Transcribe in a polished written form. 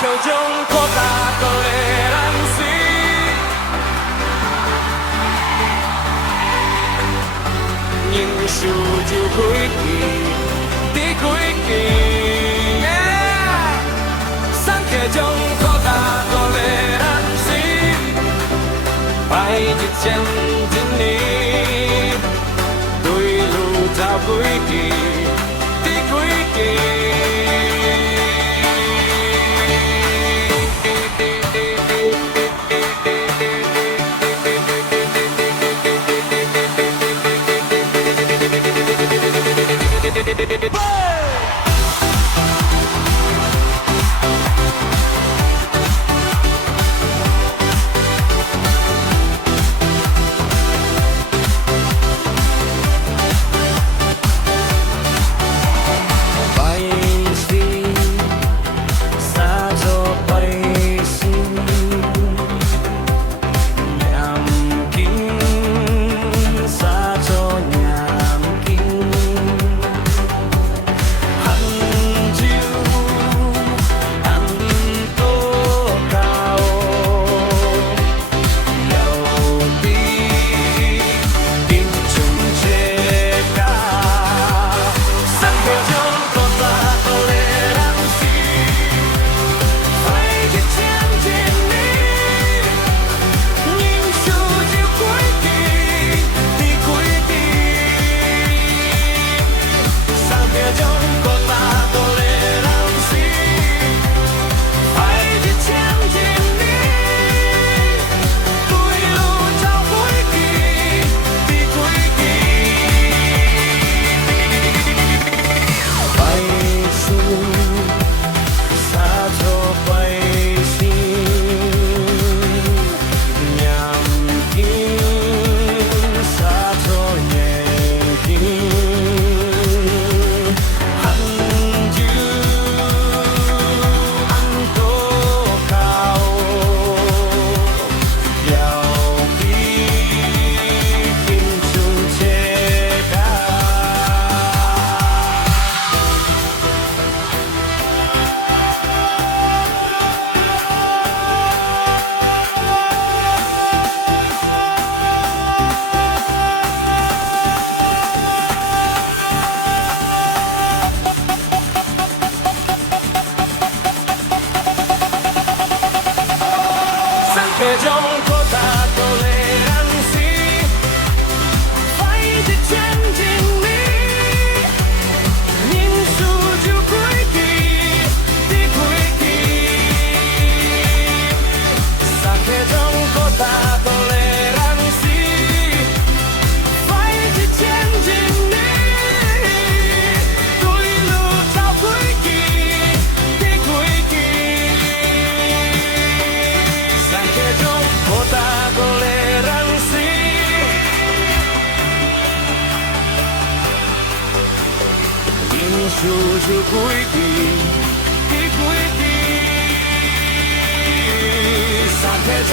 口中扩大toleransi人数就几支，第几支？三口中扩大toleransi排一千一年，对路走几支，第几支？这种扩大toleransi快一千斤米，人数就几支，第几支？三这种扩大toleransi快一千斤米，对路走几支，第几支？扩大toleransi人数就几支，第几支？三这种